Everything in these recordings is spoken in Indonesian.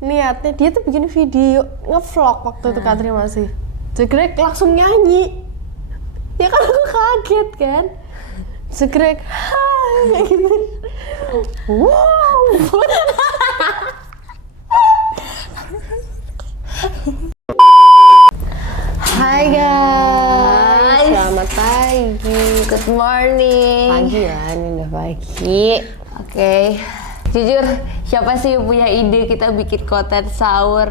niatnya dia tuh bikin video ngevlog waktu itu Katri masih. Jegrek langsung nyanyi. Ya kan aku kaget kan. Jegrek, hai kayak gitu. Wow. Hai guys, selamat pagi. Good morning. Pagi ya, ini udah pagi. Oke. Jujur, siapa sih yang punya ide kita bikin konten sahur?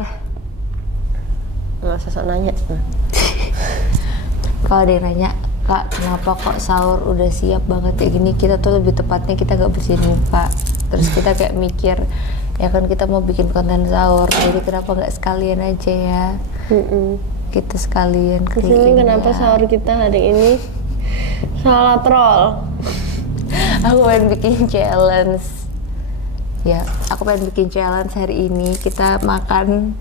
Nggak usah sok nanya. Kalau dia nanya, Kak, kenapa kok sahur udah siap banget kayak gini? Kita tuh lebih tepatnya kita gak bersihin muka. Terus kita kayak mikir, ya kan kita mau bikin konten sahur, jadi kenapa nggak sekalian aja ya? Kita sekalian Kesini kenapa sahur kita hari ini salat roll? Aku pengen bikin challenge. Ya, aku pengen bikin challenge hari ini. Kita makan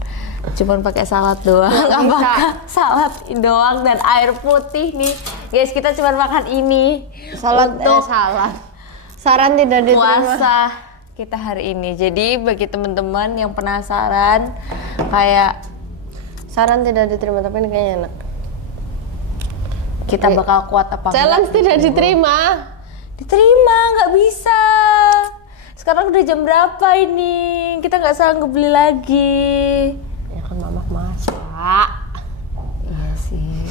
cuman pakai salad doang. Apakah salad doang dan air putih nih, guys? Kita cuman makan ini. Salad salad. Saran tidak diterima. Puasa kita hari ini. Jadi bagi teman-teman yang penasaran, kayak Saran tidak diterima, tapi ini kayaknya enak. kita bakal kuat apa Challenge tidak diterima. Diterima, nggak bisa. Sekarang udah jam berapa ini? Kita nggak sanggup beli lagi. Ya kan mama masak. Iya sih.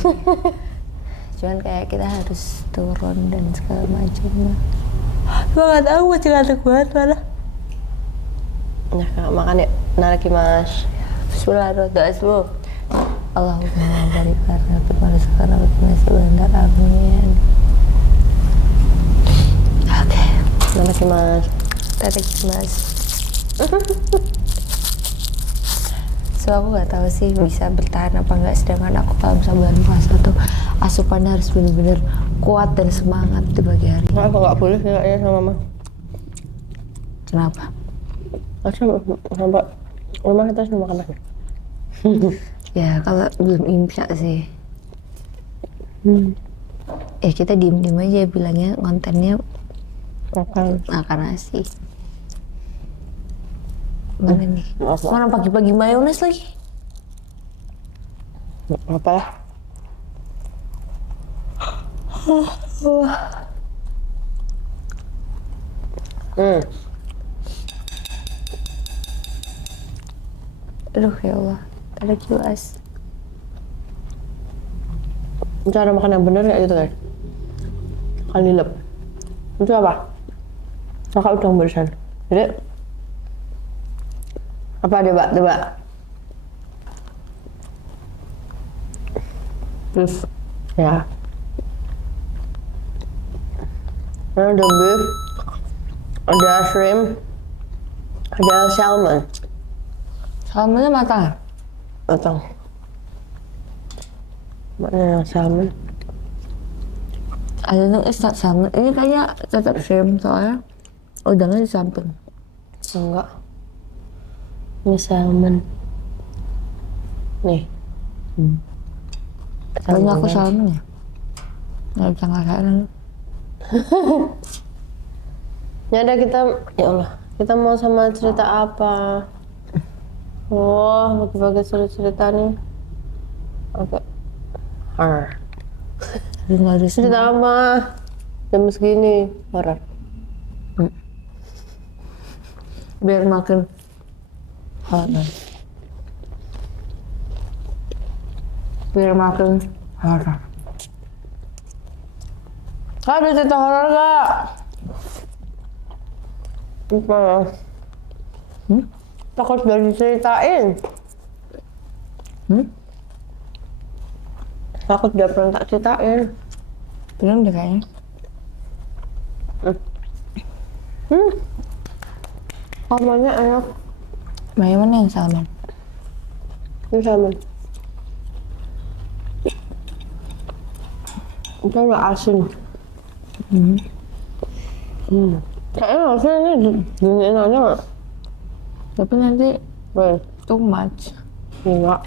Cuman kayak kita harus turun dan segala macam. Gue nggak tahu masih ngantuk banget malah. Nah, kakak makan yuk. Naraki mas. Bismillahirrahmanirrahim. Allahumma barik lana fi ma razaqtana wa qina adzabannar. Amin. Oke. Naraki mas. Tarik mas. So aku nggak tahu sih bisa bertahan apa nggak, sedangkan aku kalau misalnya bulan puasa tuh asupannya harus bener-bener kuat dan semangat di pagi hari. Nah, aku nggak boleh kayaknya sama mama. Kenapa? Sampai rumah kita sudah makan lagi. Ya kalau belum imsak sih. Kita diem-diem aja bilangnya kontennya Makan. makan nasi. Mana nih? Apa? Mana pagi-pagi mayones lagi? Apa lah? Aduh ya Allah, ada kilas. Cara makan yang benar kayak gitu kan? Kalilep. Itu apa? Kakak udang barisan. Jadi apa tebak? Beef. Ya. Ada beef, ada shrimp, ada salmon. Salmonnya matang. Matang. Mana yang salmon? Ada yang salmon. Ini kayaknya tetap shrimp soalnya udangnya di samping. Enggak. Ini salmon. Nih. Banyak aku salmon ya. Nggak bisa ngerasain. Ya udah kita, ya Allah, kita mau sama cerita apa? Oh, bagi-bagi cerita nih. Oke. Nggak ada Cerita apa? Jam segini, horor. biar makin horor. Biar makin horor. Kak, ada cerita horor gak? Apa? Takut udah diceritain. Takut udah pernah tak ceritain. Belum deh kayaknya. Kamarnya enak. Yang mana yang salmon? Ini salmon. Itu nggak asin. Kayaknya harusnya ini dingin aja nggak? Tapi nanti Boleh. too much. Enggak.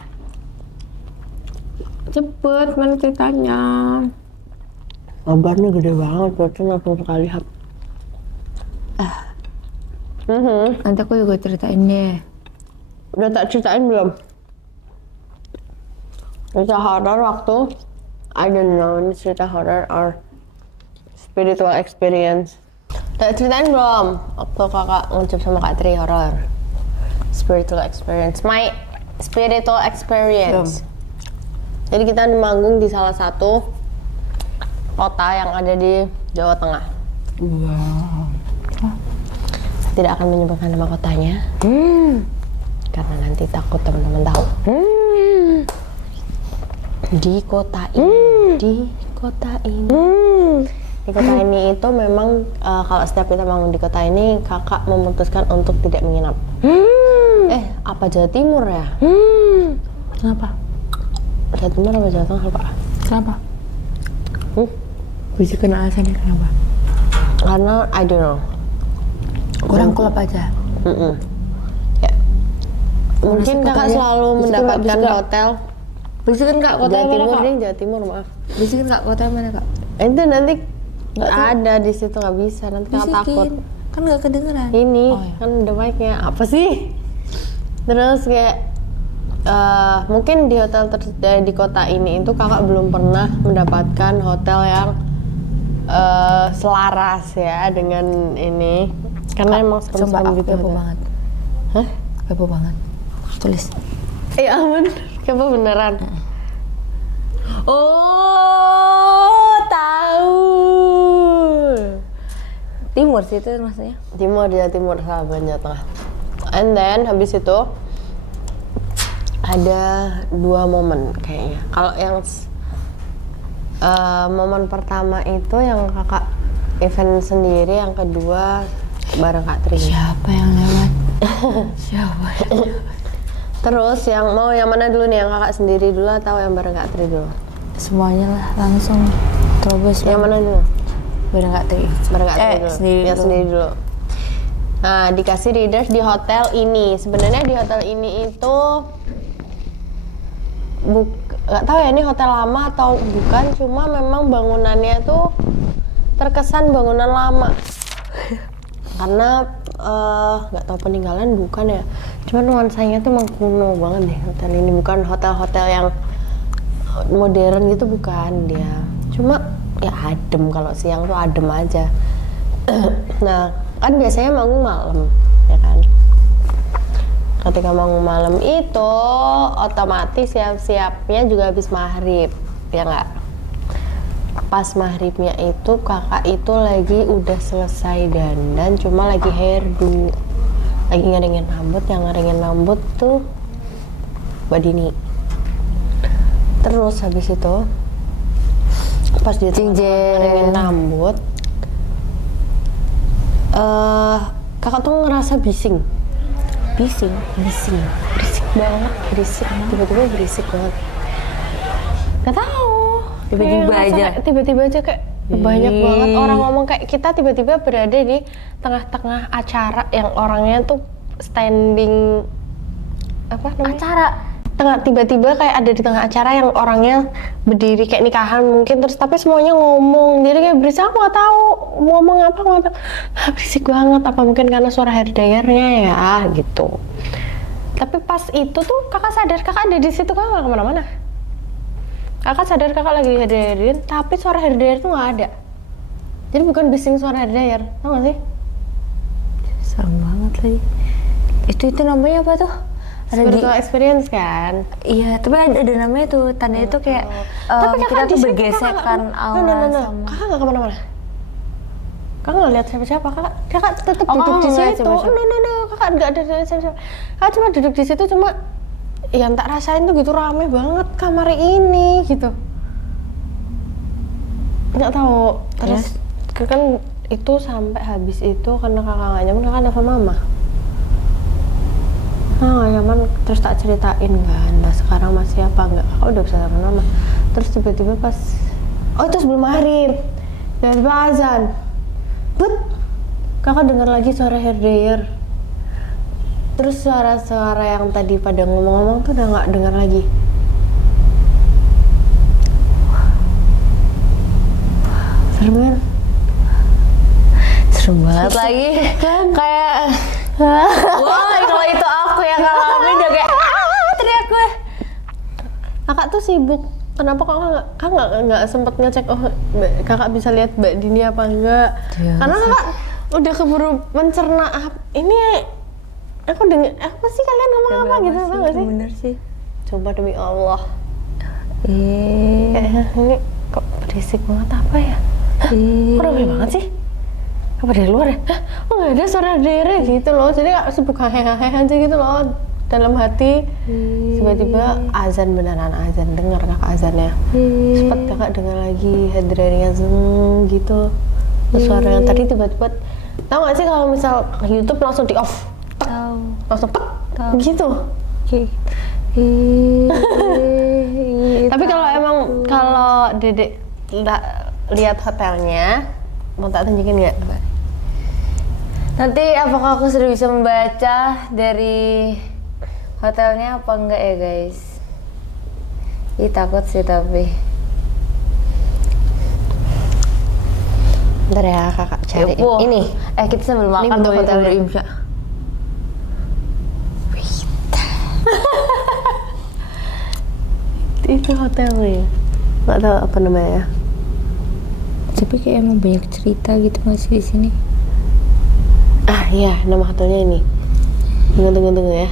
Cepet mana ceritanya. Kabarnya gede banget, berarti langsung sekali hap. Nanti aku juga ceritain deh. Udah tak ceritain belum? Cerita horor waktu I don't know ini cerita horor or spiritual experience. Tak ceritain belum? Waktu kakak ngucap sama Kak Tri horor. Spiritual experience. My spiritual experience. Jadi kita manggung di salah satu kota yang ada di Jawa Tengah. Wow. Tidak akan menyebutkan nama kotanya. Karena nanti takut teman-teman tahu. Di kota ini, di kota ini itu memang kalau setiap kita bangun di kota ini, kakak memutuskan untuk tidak menginap. Apa Jawa Timur ya? Kenapa? Jawa Timur apa Jawa Tengah lupa? Kenapa? Bisa kena alasannya kenapa? Karena I don't know. Kurang klub aja. Ya. Mungkin kakak selalu mendapatkan hotel. Bisa kan kak kota Jawa mana Timur kak? nih, Jawa Timur maaf. Bisa kan kak kota mana kak? Itu nanti nggak ada di situ, nggak bisa, nanti kakak takut. Kan nggak kedengeran. Ini Oh, iya. kan ada mic-nya, apa sih? Terus kayak mungkin di hotel di kota ini itu kakak belum pernah mendapatkan hotel yang selaras ya dengan ini, karena emang serem-serem gitu. Kepo banget. Hah? Kepo banget. Tulis. Ampun, kepo beneran. Oh, tahu. Timur sih itu maksudnya. Timur, Jawa Timur, salah bukan Jawa Tengah. And then habis itu ada 2 momen kayaknya. Kalau yang momen pertama itu yang kakak event sendiri, yang kedua bareng Kak Tri. Siapa yang lewat? Siapa? Terus yang mana dulu nih, yang kakak sendiri dulu atau yang bareng Kak Tri dulu? Semuanya lah langsung terobos. Yang mana dulu? Bareng Kak Tri. Bareng Kak Tri dulu. Sendiri Yang dulu. sendiri dulu. Nah, dikasih readers di hotel ini. Sebenarnya di hotel ini itu nggak tahu ya ini hotel lama atau bukan, cuma memang bangunannya tuh terkesan bangunan lama. Karena nggak tahu peninggalan bukan ya, cuman nuansanya tuh emang kuno banget deh hotel ini. Bukan hotel-hotel yang modern gitu, bukan dia. Cuma ya adem, kalau siang tuh adem aja. Nah kan biasanya manggung malam ya kan. Ketika manggung malam itu otomatis siap-siapnya juga habis maghrib ya nggak. Pas maghribnya itu kakak itu lagi udah selesai dandan, cuma lagi hairdo, lagi ngeringin rambut. Yang ngeringin rambut tuh Mbak Dini. Terus habis itu pas dia ngeringin rambut, kakak tuh ngerasa bising banget, tiba-tiba berisik banget. Gak tahu. Tiba-tiba aja kayak banyak banget orang ngomong, kayak kita tiba-tiba berada di tengah-tengah acara yang orangnya tuh standing tiba-tiba kayak ada di tengah acara yang orangnya berdiri kayak nikahan mungkin, terus tapi semuanya ngomong, jadi kayak berisik. Aku nggak tahu ngomong apa, berisik banget. Apa mungkin karena suara hair dryernya ya gitu. Tapi pas itu tuh kakak sadar kakak ada di situ, kakak nggak kemana-mana. Kakak sadar kakak lagi hair dryerin, tapi suara hair dryer tuh nggak ada. Jadi bukan bising suara hair dryer, tau gak sih? Serem banget lagi. Itu namanya apa tuh? Spiritual experience kan? Iya, tapi ada namanya tuh, tanda itu kayak tapi kita tuh di situ bergesekan aura sama. Kakak nggak kemana-mana. Kakak nggak lihat siapa-siapa. Kakak tetap duduk di situ. No, kakak nggak ada siapa-siapa. Kakak cuma duduk di situ, cuma yang tak rasain tuh gitu rame banget kamar ini gitu. Nggak tahu. Terus kan itu sampai habis itu karena kakak nggak nyaman, kakak nelfon mama. Nggak nyaman, terus tak ceritain kan, nah sekarang masih apa enggak, kakak udah bisa telepon mama. Terus tiba-tiba pas itu sebelum maghrib tiba-tiba azan, kakak dengar lagi suara hair dryer. Terus suara-suara yang tadi pada ngomong-ngomong tuh udah nggak dengar lagi. Serem kan? Serem banget lagi. Kan kayak Wah, kalau itu aku yang ngalamin udah kayak teriak gue. Kakak tuh sibuk. Kenapa kakak nggak sempet ngecek kakak bisa lihat Mbak Dini apa enggak? Iya Karena sih. kakak udah keburu mencerna ini. Aku dengar apa sih kalian ngomong apa gitu tau nggak sih? Bener sih. Coba demi Allah. Kayaknya ini kok berisik banget apa ya? Kok rame banget sih? Apa dari luar ya? Hah? Oh nggak ada suara dere gitu loh. Jadi gak sibuk hehehe aja gitu loh. Dalam hati tiba-tiba azan beneran azan. Dengar kakak azannya. Cepet kakak dengar lagi hadrarinya gitu. Terus suara yang tadi tiba-tiba. Tahu nggak sih kalau misal YouTube langsung di off? Tahu. Langsung pek gitu. Oke. Tapi kalau Dedek lihat hotelnya, mau tak tunjukin nggak? Nanti apakah aku sudah bisa membaca dari hotelnya apa enggak ya guys? Ih takut sih tapi. Bentar ya kakak cari Kepo. ini. Kita sambil makan bentuk tuh hotelnya. hotel Imsya. Itu hotelnya. Nggak tahu apa namanya. Tapi kayak emang banyak cerita gitu masih di sini. Ah iya, nama hotelnya ini. Tunggu ya.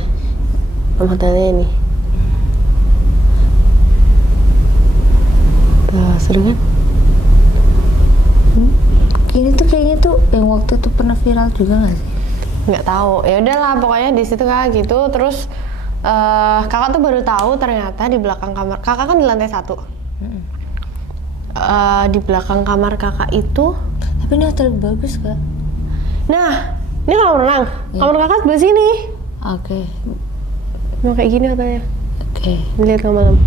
Nama hotelnya ini. Tuh, seru kan? Ini tuh kayaknya tuh yang waktu tuh pernah viral juga nggak sih? Nggak tahu. Ya udahlah, pokoknya di situ kakak gitu. Terus kakak tuh baru tahu ternyata di belakang kamar kakak kan di lantai 1. Di belakang kamar kakak itu. Tapi ini hotel bagus kak. Nah, ini kolam renang. Kamar kakak sebelah sini. Oke. Mau kayak gini hotelnya. Oke. Lihat ke malam.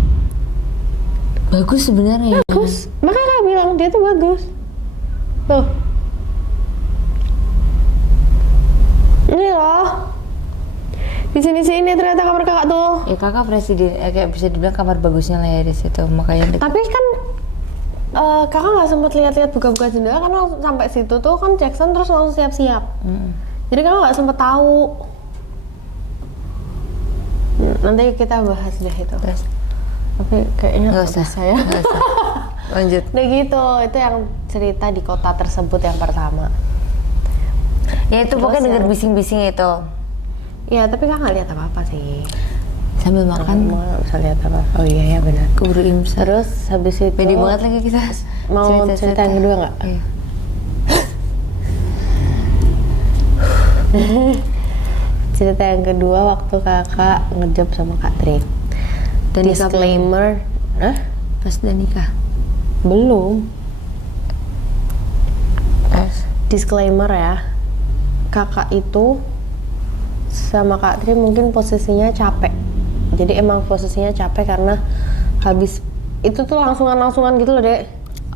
Bagus sebenarnya. Bagus. Makanya kakak bilang dia tuh bagus. Tuh. Ini loh. Di sini ternyata kamar kakak tuh. Ya kakak presiden, kayak bisa dibilang kamar bagusnya lah ya di situ, makanya Tapi kan kakak nggak sempat lihat-lihat buka-buka jendela karena sampai situ tuh kan Jackson terus langsung siap-siap. Jadi kakak nggak sempat tahu. Nanti kita bahas deh itu. Terus? Tapi kayaknya Nggak usah. ya. Nggak usah. Lanjut. Udah gitu, itu yang cerita di kota tersebut yang pertama. Ya itu Terus pokoknya denger yang- bising-bising itu. Ya tapi kakak nggak lihat apa-apa sih. Sambil makan, Nggak bisa lihat apa. Oh iya ya benar. keburu imsak. Terus habis itu Pede banget lagi kita. mau cerita yang kedua nggak? Iya. Cerita yang kedua waktu kakak ngejob sama Kak Tri. Dan nikah Disclaimer, Hah? pas udah nikah. Belum. Terus? Disclaimer ya, kakak itu sama Kak Tri mungkin posisinya capek. Jadi emang posisinya capek karena habis itu tuh langsungan gitu loh dek.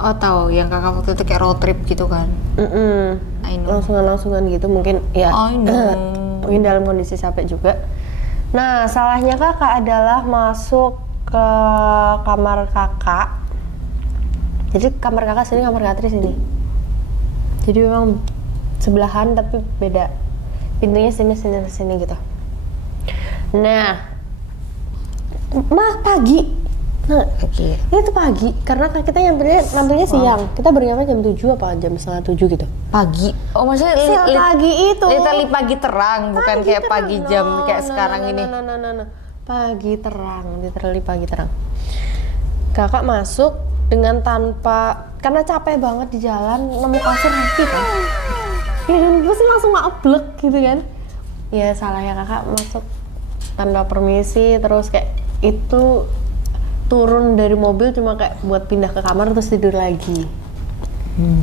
Oh tahu, yang kakak waktu itu kayak road trip gitu kan? I know. Langsungan gitu mungkin ya. I know. Mungkin dalam kondisi capek juga. Nah salahnya kakak adalah masuk ke kamar kakak. Jadi kamar kakak sini, kamar Kak Tri sini. Jadi memang sebelahan tapi beda. Pintunya sini gitu. Nah, pagi. Nah, Oke. itu pagi karena kan kita nyampainya siang. Kita baru nyampe jam 7 apa jam setengah 7 gitu. Pagi. Oh maksudnya Pagi itu. literally pagi terang, bukan kayak terang. pagi jam kayak No, sekarang no, ini. No. Pagi terang, literally pagi terang. Kakak masuk dengan tanpa, karena capek banget di jalan, nemu kasur happy kan. Ya kan, pasti langsung ngablek gitu kan. Ya salahnya kakak masuk tanpa permisi, terus kayak itu turun dari mobil cuma kayak buat pindah ke kamar terus tidur lagi.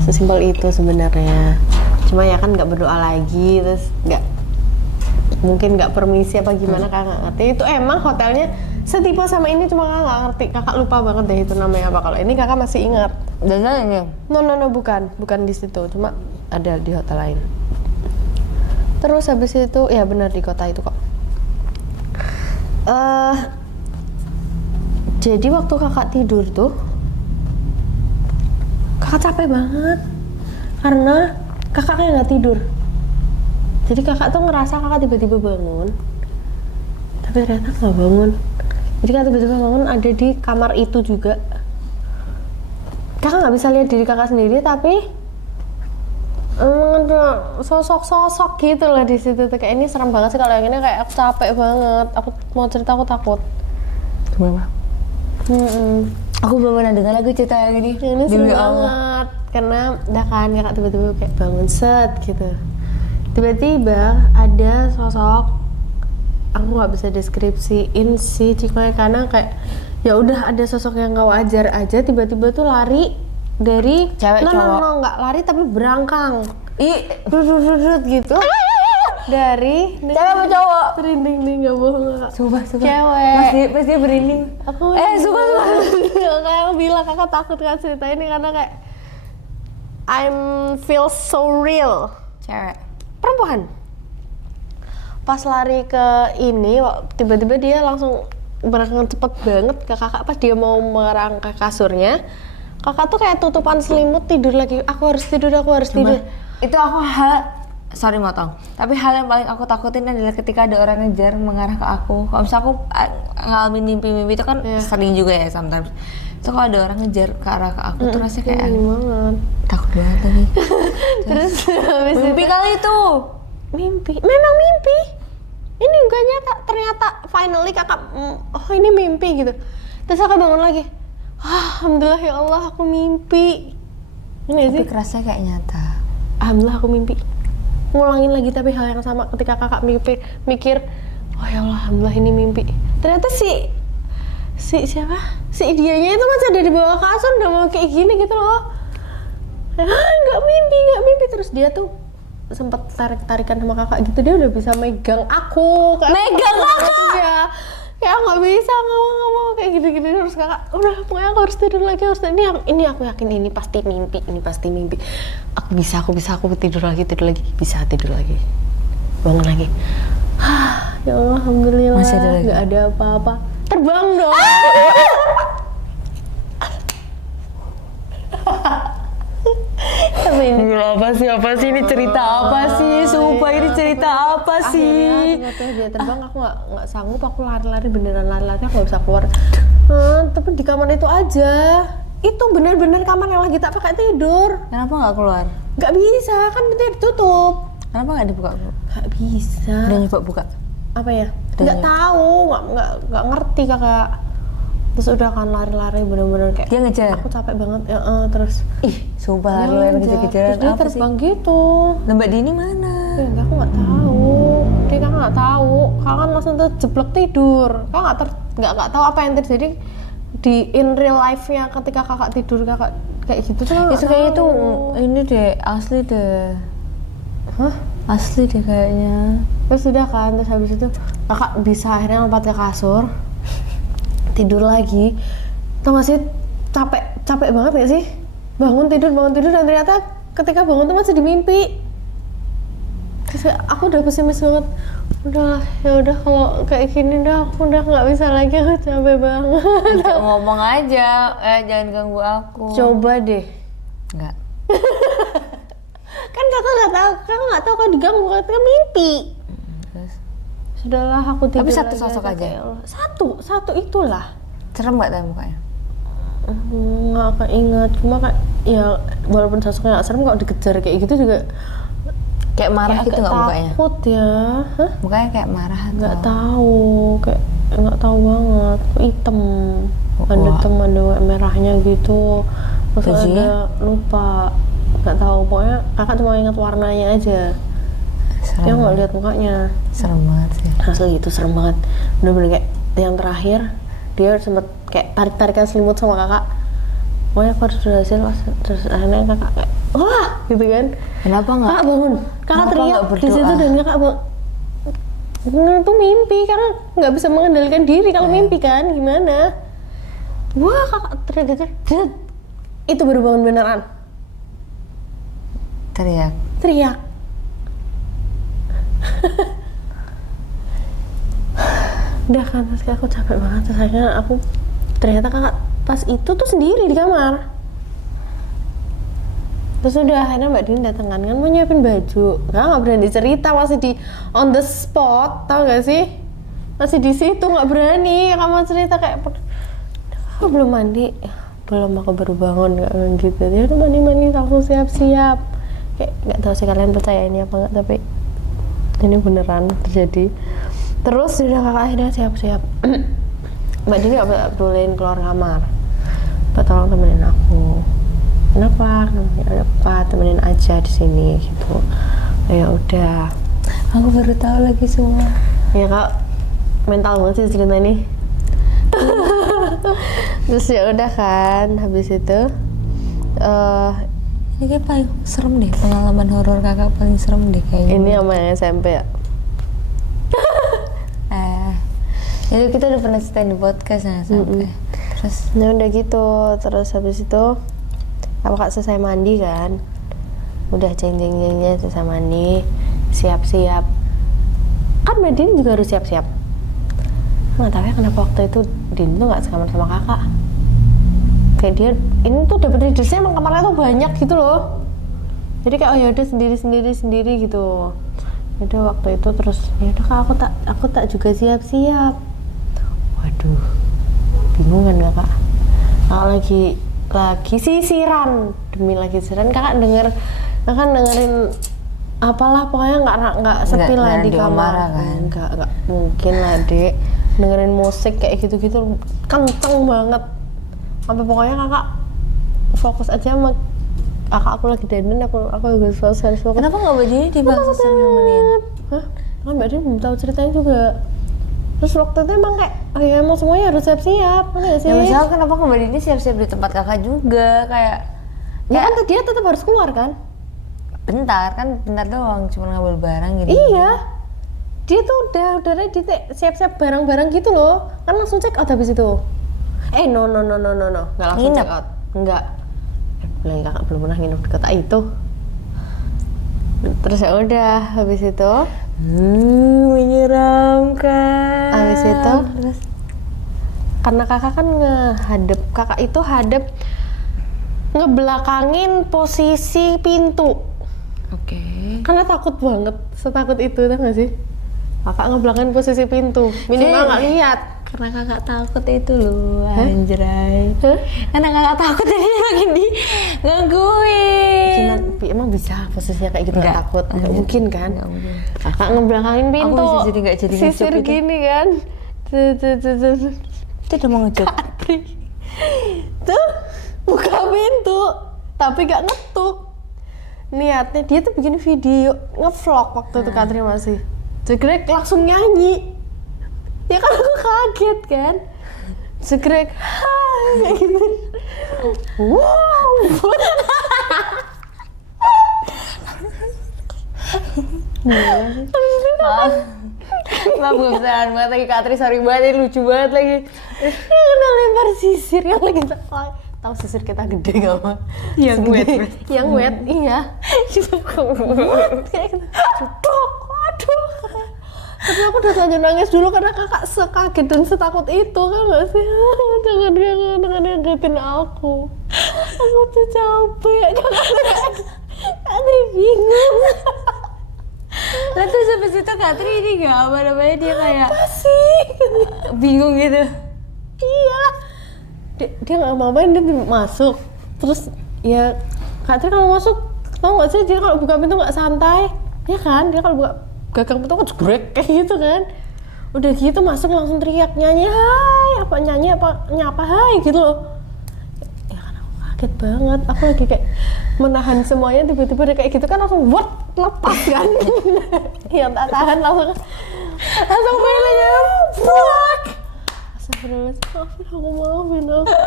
Sesimpel itu sebenarnya. Cuma ya kan nggak berdoa lagi, terus mungkin nggak permisi apa gimana kakak nggak ngerti. Itu emang hotelnya setipe sama ini, cuma kakak nggak ngerti. Kakak lupa banget deh itu namanya apa. Kalau ini kakak masih ingat. Dan ini No, bukan di situ, cuma ada di hotel lain. Terus habis itu ya benar di kota itu kok. Jadi waktu kakak tidur tuh kakak capek banget karena kakak kayak nggak tidur. Jadi kakak tuh ngerasa kakak tiba-tiba bangun tapi ternyata nggak bangun. Jadi kan tiba-tiba bangun ada di kamar itu juga. Kakak nggak bisa lihat diri kakak sendiri, tapi ada sosok-sosok gitu lah di situ. Kayak ini serem banget sih, kalau yang ini kayak aku capek banget. Aku mau cerita, aku takut. Gimana? Aku belum pernah dengar lagu cerita yang ini. Ini serem banget, karena udah kan kakak tiba-tiba kayak bangun set gitu. Tiba-tiba ada sosok, aku nggak bisa deskripsiin sih Cikoy, karena kayak ya udah ada sosok yang nggak wajar aja, tiba-tiba tuh lari dari cewek cowok. nggak lari tapi berangkang Ih, gitu dari cewek apa cowok? merinding nih, nggak bohong Kak. Sumpah. Cewek. Pas dia berinding. Aku sumpah. kayak aku bilang kakak takut kan cerita ini karena kayak I'm feel so real. Cewek. Perempuan. Pas lari ke ini, tiba-tiba dia langsung berangkat cepet banget ke kakak. Pas dia mau merangkak kasurnya, kakak tuh kayak tutupan selimut tidur lagi. Aku harus tidur. Itu aku sorry motong. Tapi hal yang paling aku takutin adalah ketika ada orang ngejar mengarah ke aku. Kalau misalnya aku ngalamin mimpi-mimpi itu kan sering juga ya sometimes. Itu kalau ada orang ngejar ke arah ke aku tuh rasanya kayak banget. takut banget lagi. Terus habis Mimpi itu, kali itu. memang mimpi. Ini enggak nyata, ternyata finally kakak, oh ini mimpi gitu. Terus kakak bangun lagi. Alhamdulillah ya Allah, aku mimpi. Ini Tapi sih. kerasnya kayak nyata. Alhamdulillah aku mimpi. Ngulangin lagi tapi hal yang sama ketika kakak mikir, oh ya Allah, alhamdulillah ini mimpi. Ternyata si siapa? Si dianya itu masih ada di bawah kasur, udah mau kayak gini gitu loh. Nggak mimpi. Terus dia tuh sempet tarikan sama kakak gitu, dia udah bisa megang aku. Megang kakak? Ya. Kayak nggak bisa, nggak mau kayak gitu-gitu. Terus kakak, udah pokoknya aku harus tidur lagi, ini aku yakin ini pasti mimpi. Aku bisa, aku tidur lagi, bisa tidur lagi, bangun lagi. Ya Allah, alhamdulillah. Masih ada lagi? Nggak ada apa-apa. Terbang dong. Tapi ini Apa sih ini cerita apa sih? Sumpah ini cerita apa sih? akhirnya waktu dia terbang aku nggak sanggup, aku lari-lari beneran lari-lari, aku nggak bisa keluar. Tapi di kamar itu aja, itu bener-bener kamar yang lagi tak pakai tidur. Kenapa nggak keluar? Nggak bisa, kan pintunya ditutup. Kenapa nggak dibuka? Nggak bisa. Udah nyoba buka? Apa ya? Udah Nggak tahu, nggak ngerti kakak. Terus udah kan lari-lari bener-bener kayak Dia ngejar? aku capek banget ya, terus Sumpah lari-lari ngejar-ngejaran terus dia apa sih? terbang gitu. Mbak Dini mana? Ya, enggak, aku nggak tahu. Dia kan nggak tahu. Kakak kan langsung terjeblok tidur. Kakak nggak tahu apa yang terjadi di in real life-nya ketika kakak tidur, kakak kayak gitu tuh. Itu kayak itu ini deh, asli deh. Hah? Asli deh kayaknya. Terus udah kan, terus habis itu kakak bisa akhirnya lompat ke kasur, tidur lagi. Tau gak sih, capek banget gak sih? Bangun tidur, dan ternyata ketika bangun tuh masih di mimpi. Terus aku udah pesimis banget. Ya udah kalau kayak gini aku udah nggak bisa lagi, aku capek banget. Ajak ngomong aja, jangan ganggu aku. Coba deh. Enggak. Kan kakak nggak tahu kalau diganggu, kan mimpi. Terus Sudahlah, aku tidur. Tapi satu lagi sosok aja? kayak Allah. Satu itulah. serem nggak tadi mukanya? Nggak keinget, cuma kan ya walaupun sosoknya nggak serem, kalau dikejar kayak gitu juga Kayak marah kayak gitu nggak mukanya? takut ya. Hah? Mukanya kayak marah atau? Nggak tahu, kayak nggak tahu banget. Hitam, ada Wah. hitam, ada merahnya gitu. Terus Bajunya? ada lupa, nggak tahu. Pokoknya kakak cuma ingat warnanya aja. Dia Serem, nggak lihat mukanya. serem banget sih. Asli itu serem banget. Bener-bener kayak yang terakhir dia sempet kayak tarik-tarikan selimut sama kakak. Pokoknya aku harus berhasil, terus akhirnya kakak kayak wah gitu kan. Kenapa nggak? Kakak bangun, kakak Kenapa teriak nggak di berdoa? situ dan kakak itu mimpi karena nggak bisa mengendalikan diri kalau mimpi kan gimana. Wah kakak teriak, itu baru bangun beneran. Teriak. Udah kan, terus kayak aku capek banget, terus akhirnya aku ternyata kakak pas itu tuh sendiri di kamar. Terus udah akhirnya Mbak Dini datang kan mau nyiapin baju. Kakak nggak berani cerita, masih di on the spot, tau gak sih? masih di situ nggak berani. Kamu cerita kayak aku belum mandi, belum, aku baru bangun kayak gitu. Dia udah mandi langsung siap-siap. Kayak nggak tahu sih kalian percaya ini apa nggak, tapi ini beneran terjadi. Terus udah kakak akhirnya siap-siap. Mbak Dini nggak bolehin keluar kamar. Mbak tolong temenin aku. Kenapa? Temenin aja di sini gitu. Ya udah. Aku baru tahu lagi semua. Ya kak, mental banget sih cerita ini. Terus ya udah kan, habis itu ini kayak paling serem deh, pengalaman horor kakak paling serem deh kayaknya. ini sama yang SMP ya. Itu kita udah pernah cerita di podcast ya sampai. Terus Ya udah gitu, terus habis itu aku kak selesai mandi kan, udah jeng-jengnya selesai mandi, siap-siap. Kan Mbak Din juga harus siap-siap. Nggak tahu ya kenapa waktu itu Din tuh nggak sekamar sama kakak. Kayak dia ini tuh dapat readersnya emang kamarnya tuh banyak gitu loh. Jadi kayak oh ya udah sendiri gitu. Yaudah waktu itu terus ya udah kak aku tak juga siap-siap. Waduh, bingung kan kakak? Kakak lagi sisiran, demi lagi sisiran kakak dengerin apalah, pokoknya nggak sepi lah di kamar kan? Nggak mungkin lah dek, dengerin musik kayak gitu kenceng banget sampai pokoknya kakak fokus aja sama kakak, aku lagi dandan, aku harus fokus. kenapa nggak bajunya dipaksa nemenin? Hah? Kan Mbak Din belum tahu ceritanya juga. Terus waktu itu emang kayak ya emang semuanya harus siap-siap, nggak sih? Ya misalnya kenapa kembali ini siap-siap di tempat kakak juga kayak Ya kan dia tetap harus keluar kan? bentar doang, cuma ngambil barang gitu. Iya, dia tuh udah ready siap-siap barang-barang gitu loh, kan langsung check out habis itu. No, nggak langsung Nginep? check out, nggak. Bilang kakak belum pernah nginep di kota itu. Terus ya udah habis itu, Menyeramkan. habis itu, Terus karena kakak kan kakak itu hadap ngebelakangin posisi pintu. oke. Karena takut banget, setakut itu, tau gak sih? Kakak ngebelakangin posisi pintu, minimal nggak lihat. Karena kakak takut itu loh, anjray. Hah? Karena kakak takut jadi makin di gangguin. Emang bisa posisinya kayak gitu nggak takut? Nggak mungkin kan? Nggak mungkin. Kakak ngebelakangin pintu. Aku bisa jadi nggak jadi sisir ngecup itu. gini kan? Tuh. Itu udah mau ngejob. Tuh buka pintu, tapi gak ngetuk. Niatnya dia tuh bikin video ngevlog waktu itu Katri masih. Jegrek langsung nyanyi. Ya kan aku kaget kan. Jegrek hai kayak gitu. Wow. Maaf gue kesalahan banget lagi Katri, sorry banget ini lucu banget lagi. Yang kena lempar sisir yang lagi tahu sisir kita gede gak mah? Yang wet, yang wet, iya. Kayak gitu. Aduh. Tapi aku udah lanjut nangis dulu karena kakak sekaget dan setakut itu kan nggak sih? Jangan ngagetin aku. Aku tuh capek. Katri bingung. Lah terus sampai situ Katri ini gak apa namanya, dia kayak Apa sih? bingung gitu. Iya. Dia nggak mau-main, dia masuk. Terus ya Katri kalau masuk, tau nggak sih dia kalau buka pintu nggak santai, ya kan? Dia kalau buka gagang pintu kan jegrek kayak gitu kan. Udah gitu masuk langsung teriak nyanyi apa nyapa hai gitu loh. Ya kan aku kaget banget. Aku lagi kayak menahan semuanya, tiba-tiba dia kayak gitu kan langsung lepas kan. Yang tak tahan langsung filenya fuck. Astagfirullahaladzim,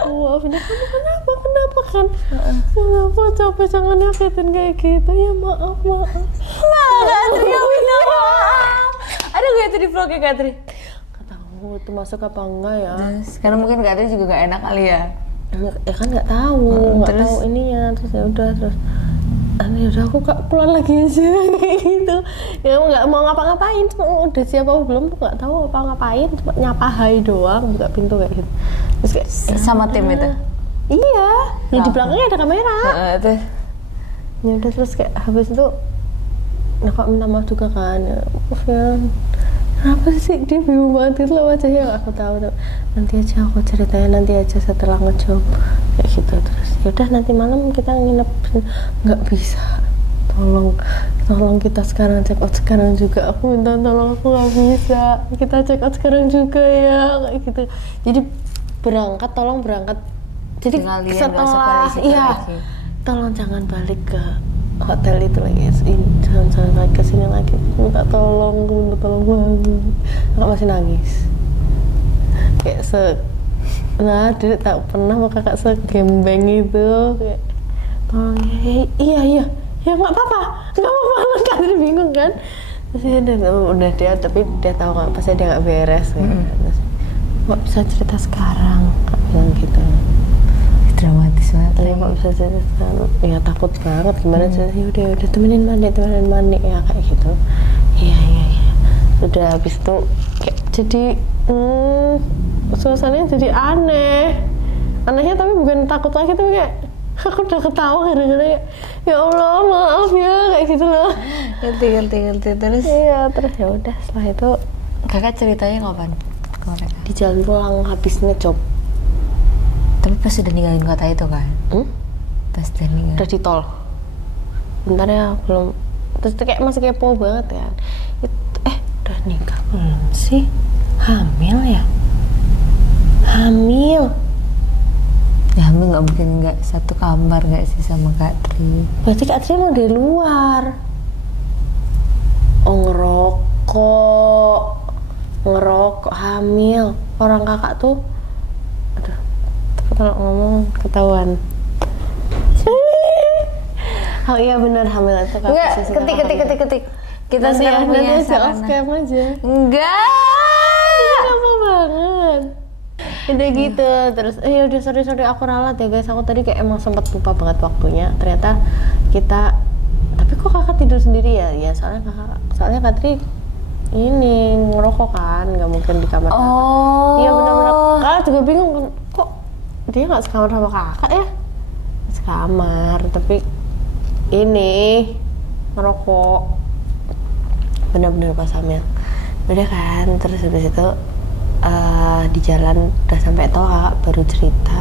maafin aku, kenapa kan? Kenapa capek, jangan nyakitin kayak gitu, ya maaf. Katri gak minta maaf. Ada gak itu di vlognya Katri? Gak tahu itu masuk apa enggak ya. Terus, karena mungkin Katri juga gak enak kali ya. Ya kan nggak tahu, tahu ininya, terus ya udah aku keluar lagi aja kayak gitu. Ya nggak mau ngapa-ngapain, cuma udah siap apa belum nggak tahu apa ngapain, cuma nyapa hai doang, buka pintu kayak gitu. Terus kayak Sama tim itu? Iya, ya di belakangnya ada kamera. Terus Ya udah terus kayak habis itu, nah kok minta maaf juga kan, ya maaf ya, kenapa sih dia bingung banget itu loh wajahnya. Aku tahu tuh, nanti aja aku ceritanya nanti aja setelah ngejob kayak gitu. Terus yaudah nanti malam kita nginep. Nggak bisa, tolong kita sekarang check out sekarang juga. Aku minta tolong, aku nggak bisa, kita check out sekarang juga ya kayak gitu. Jadi tolong berangkat. Jadi setelah tolong jangan balik ke hotel itu lagi, jangan balik ke sini lagi. Minta tolong banget. Kakak masih nangis kayak nah dulu tak pernah mau kakak segembeng itu kayak tolong iya ya nggak apa-apa kan. Dia bingung kan, terus udah dia tapi dia tahu nggak pasti dia nggak beres ya. Terus kok bisa cerita sekarang kak bilang gitu, dramatis banget ya kok bisa cerita sekarang ya, takut banget gimana cerita. Udah temenin mandi ya kayak gitu. Iya udah habis itu kayak jadi suasananya jadi anehnya tapi bukan takut lagi, tapi kayak aku udah ketawa gara-gara ya Allah maaf ya kayak gitu loh. ngerti terus. Iya terus ya udah setelah itu kakak ceritanya kapan ke mereka? di jalan pulang habis ngejob. Tapi pas udah ninggalin kota itu kan? Pas udah ninggalin Udah di tol bentar ya, belum. Terus tuh kayak masih kepo banget kan. Udah nikah belum sih? Hamil ya? Hamil ya hamil nggak mungkin nggak satu kamar nggak sih sama Kak Tri? berarti Kak Tri emang dari luar. Oh ngerokok hamil. Orang kakak tuh aduh kalau ngomong ketahuan. Oh iya benar hamil itu kakak. Enggak, ketik. Kita sekarang punya scam aja. Enggak. Apa banget. Udah gitu, terus ya udah sorry aku ralat ya guys. Aku tadi kayak emang sempat lupa banget waktunya. Ternyata tapi kok kakak tidur sendiri ya? Ya soalnya Katri ini ngerokok kan, nggak mungkin di kamar. Iya benar-benar. Kakak juga bingung kan, kok dia nggak sekamar sama kakak ya? Sekamar, tapi ini ngerokok. Benar-benar pas hamil. Udah kan, terus habis itu di jalan udah sampai tol kakak baru cerita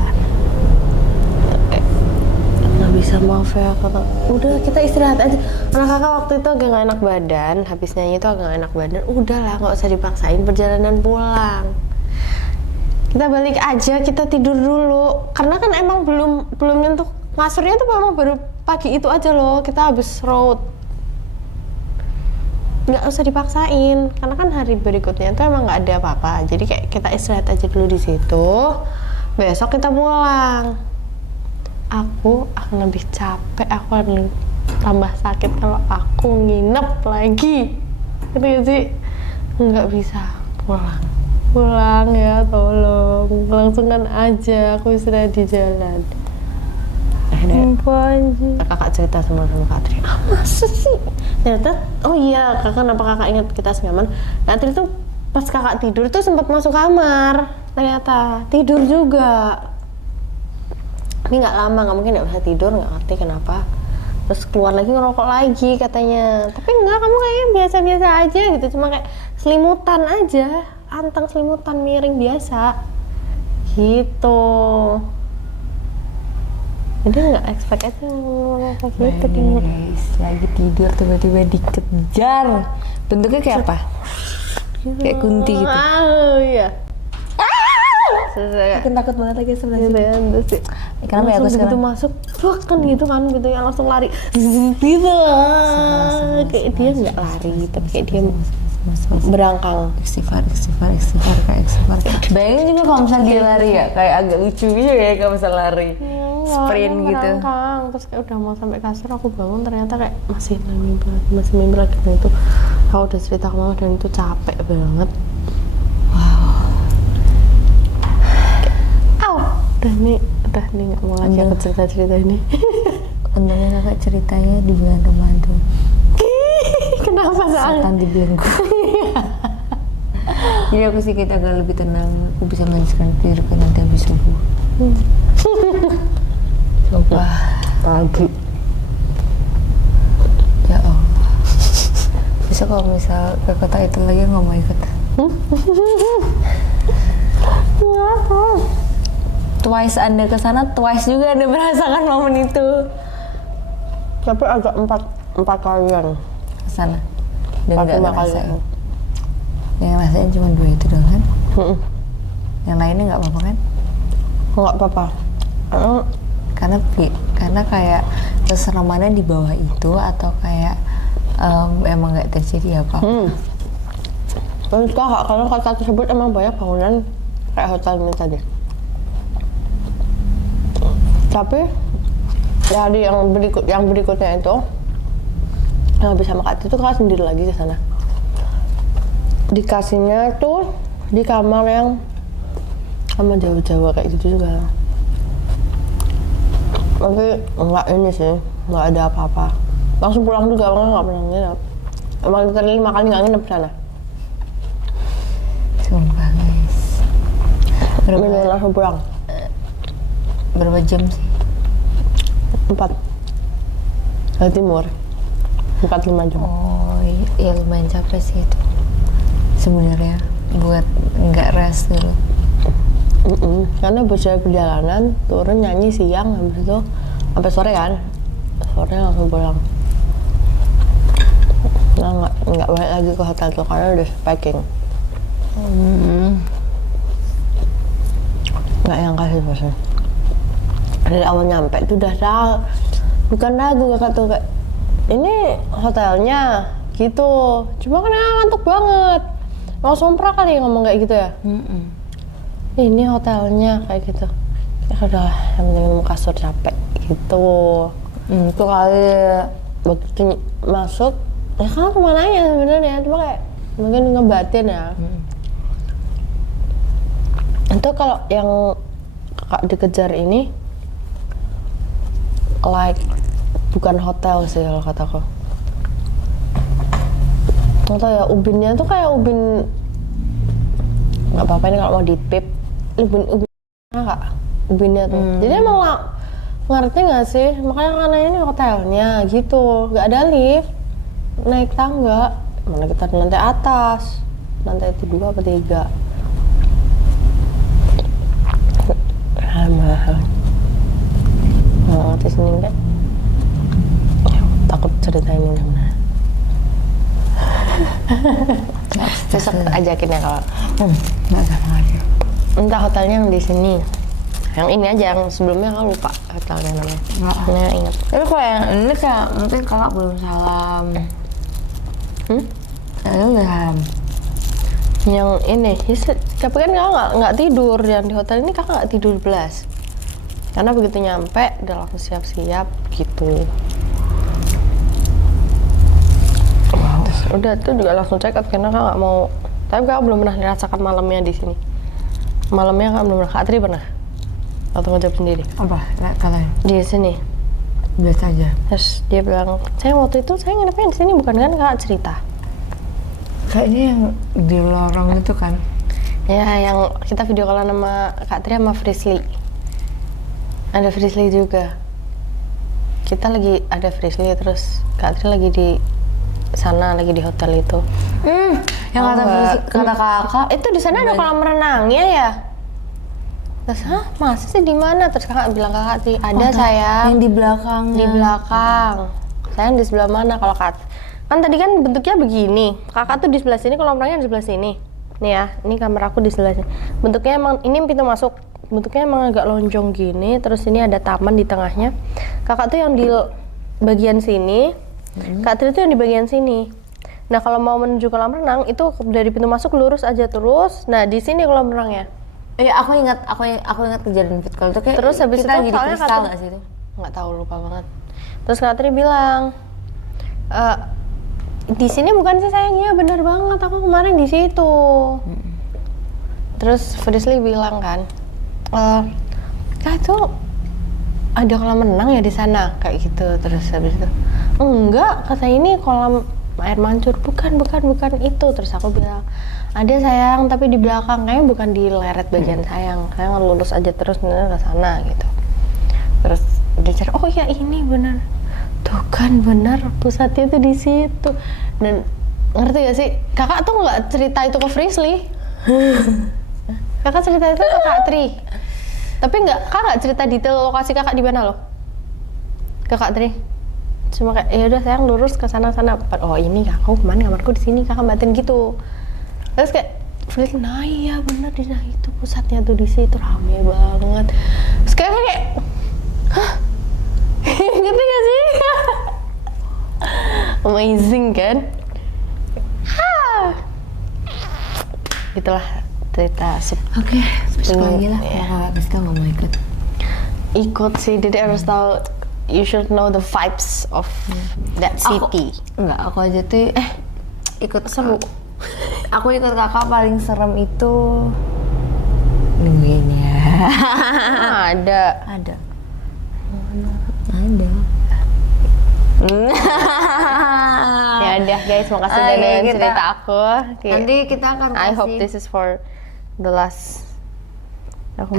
nggak bisa maaf ya kakak, udah kita istirahat aja karena kakak waktu itu agak nggak enak badan, habis nyanyi itu agak nggak enak badan. Udahlah nggak usah dipaksain perjalanan pulang, kita balik aja, kita tidur dulu karena kan emang belum nyentuh ngasurnya tuh memang baru pagi itu aja loh, kita habis road. Nggak usah dipaksain karena kan hari berikutnya itu emang nggak ada apa-apa, jadi kayak kita istirahat aja dulu di situ, besok kita pulang. Aku akan lebih capek, aku akan tambah sakit kalau aku nginep lagi, gitu sih. Nggak bisa pulang ya, tolong langsungkan aja, aku istirahat di jalan. Kakak cerita sama Kak Tri, masa sih? Ternyata, oh iya, kenapa kakak ingat kita senyaman? Kak Tri tuh pas kakak tidur tuh sempat masuk kamar, ternyata tidur juga. Ini nggak lama, nggak mungkin nggak bisa tidur, nggak ngerti kenapa. Terus keluar lagi ngerokok lagi katanya. Tapi enggak, kamu kayaknya biasa-biasa aja gitu, cuma kayak selimutan aja, anteng selimutan miring biasa, gitu. Jadi nggak expect aja ngomong kayak gitu dia. Guys, lagi tidur tiba-tiba dikejar. Bentuknya kayak apa? Kayak kunti gitu. Iya. Makin takut banget lagi sebenarnya. Terus sih. Kenapa ya aku sekarang? Begitu masuk, kan gitu kan, gitu ya langsung lari. Gitu lah. Kayak dia nggak lari, tapi kayak dia berangkang. Istighfar. Bayangin juga kalau misalnya dia lari ya, kayak agak lucu gitu ya kalau misalnya lari. Sprint gitu. Berangkang. Terus kayak udah mau sampai kasur, aku bangun ternyata kayak masih mimpi lagi dan itu. Aku udah cerita ke mama dan itu capek banget. Udah nih nggak mau lagi aku cerita ini. Untungnya kakak ceritanya di bulan Ramadan. Kenapa soalnya? Setan di belenggu. Jadi aku sih kita agak lebih tenang. Aku bisa melanjutkan tidurku nanti habis subuh. Coba pagi. Ya Allah. Bisa kalau misal ke kota itu lagi nggak mau ikut. Twice Anda ke sana, twice juga Anda merasakan momen itu. Tapi agak empat kalian Ke sana. Dan nggak 5 kali. ngerasain. Yang ngerasain cuma 2 itu doang kan? Yang lainnya nggak apa-apa kan? Nggak apa-apa. Karena kayak keseremannya di bawah itu atau kayak emang nggak terjadi apa? Terus karena kota tersebut emang banyak bangunan kayak hotel ini tadi. Tapi ya di yang berikutnya itu yang bisa makan itu kakak sendiri lagi ke sana. Dikasihnya tuh di kamar yang sama jauh-jauh kayak gitu juga. Tapi enggak ini sih, nggak ada apa-apa. Langsung pulang juga, nggak pernah nginep. Emang kita 5 kali nggak nginep sana. Sumpah guys. Bener langsung pulang. Berapa jam sih? 4 ke timur 4-5 jam. Oh iya lumayan capek sih itu sebenarnya buat nggak rest dulu. Karena buat perjalanan turun nyanyi siang, habis itu sampai sore kan, sore langsung pulang. Nah nggak balik lagi ke hotel tuh karena udah packing. Nggak yang kasih bosan. Dari awal nyampe itu udah tahu, bukan ragu kakak tuh kayak ini hotelnya gitu. Cuma kan ngantuk banget, langsung pernah kali ngomong kayak gitu ya. Ini hotelnya kayak gitu. Ya udah, yang penting mau kasur capek gitu. Itu kali Begitu masuk, ya kan kemananya sebenarnya, cuma kayak mungkin ngebatin ya. Itu kalau yang kakak dikejar ini like bukan hotel sih kalau kataku. Nggak tahu ya, ubinnya tuh kayak ubin, nggak apa-apa ini kalau mau dipip, ubin kak, ubinnya tuh. Jadi emang ngerti nggak sih, makanya karena ini hotelnya gitu, nggak ada lift, naik tangga, mana kita di lantai atas, lantai 2 apa 3. Mahal. Nggak ngerti sini kan? Takut ceritain ini mana. Besok ajakin ya kalau. Nggak ada lagi. Entah hotelnya yang di sini. Yang ini aja, yang sebelumnya aku lupa hotelnya namanya. Nggak ingat. Tapi kalau yang ini kayak mungkin kakak belum salam. Saya udah salam. Yang ini, tapi kan kakak nggak tidur, yang di hotel ini kakak nggak tidur belas. Karena begitu nyampe, udah langsung siap-siap gitu. Terus udah tuh juga langsung check out karena kakak nggak mau. Tapi kakak belum pernah merasakan malamnya di sini. Malamnya kakak belum pernah. Kak Tri pernah? Atau ngejawab sendiri? Apa? Katanya? Di sini. Biasa aja. Terus dia bilang, saya waktu itu saya nginepnya di sini bukan kan kakak cerita. Kayaknya yang di lorong itu kan? Ya, yang kita video callan sama Kak Tri sama Frisly. Ada Frisly juga. Kita lagi ada Frisly, terus Kak Tri lagi di sana, lagi di hotel itu. Yang kata kakak itu di sana ada kolam renangnya ya? Terus, masa sih di mana? Terus kakak bilang ke Kak Tri, ada sayang. yang di belakang. Di belakang. Sayang di sebelah mana? Kalau kan tadi kan bentuknya begini. Kakak tuh di sebelah sini, kolam renangnya di sebelah sini. Nih ya, ini kamar aku di sebelah sini. Bentuknya emang, ini pintu masuk. Bentuknya emang agak lonjong gini. Terus ini ada taman di tengahnya. Kakak tuh yang di bagian sini. Kak Tri tuh yang di bagian sini. Nah kalau mau menuju kolam renang itu dari pintu masuk lurus aja terus. Nah di sini kolam renangnya. Iya, aku ingat kejadian fit call itu kayak Terus habis kita itu lagi di soalnya kristal nggak sih itu? Nggak tahu, lupa banget. Terus Kak Tri bilang, di sini bukan sih sayang? Iya bener banget, aku kemarin di situ. Terus Frisly bilang kan, Kak itu ada kolam renang ya di sana kayak gitu. Terus habis itu enggak, kata ini kolam air mancur. Bukan itu. Terus aku bilang, ada sayang tapi di belakang, kayaknya bukan di leret bagian sayang, kayaknya lurus aja terus bener ke sana gitu. Terus dia cari, oh ya ini bener, tuh kan bener pusatnya tuh di situ. Dan Ngerti gak sih? Kakak tuh nggak cerita itu ke Frisly. Kakak cerita itu ke Kak Tri. Tapi kakak nggak cerita detail lokasi kakak di mana loh. Ke Kak Tri. Cuma kayak ya udah sayang lurus ke sana-sana. Oh ini kakak kemana, kamarku di sini, kakak batin gitu. Terus kayak Frisly, nah iya bener di nah itu pusatnya tuh di situ rame banget. Terus kayak hah? Ngerti gak sih? Amazing kan? Itulah cerita Oke, besok lagi lah. Kalau Rizka nggak mau ikut sih, jadi harus tahu. You should know the vibes of that city. Aku aja tuh ikut seru. Aku ikut kakak paling serem itu nungguin ya. Ada. Ya udah guys, makasih udah dengerin cerita aku. Nanti kita akan I hope this is for the last. Aku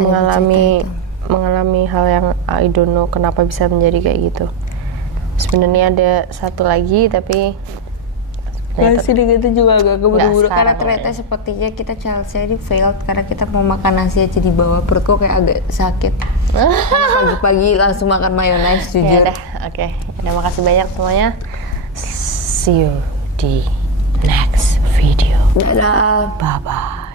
mengalami hal yang I don't know kenapa bisa menjadi kayak gitu. Sebenarnya ada satu lagi tapi masih gitu juga agak keburu-buru karena sekarang ternyata sepertinya kita Chelsea ini failed karena kita mau makan nasi aja di bawah, perutku kayak agak sakit. Karena pagi-pagi langsung makan mayonnaise jujur. Ya udah, oke. Udah makasih banyak semuanya. See you di next video. Dadah. Bye bye.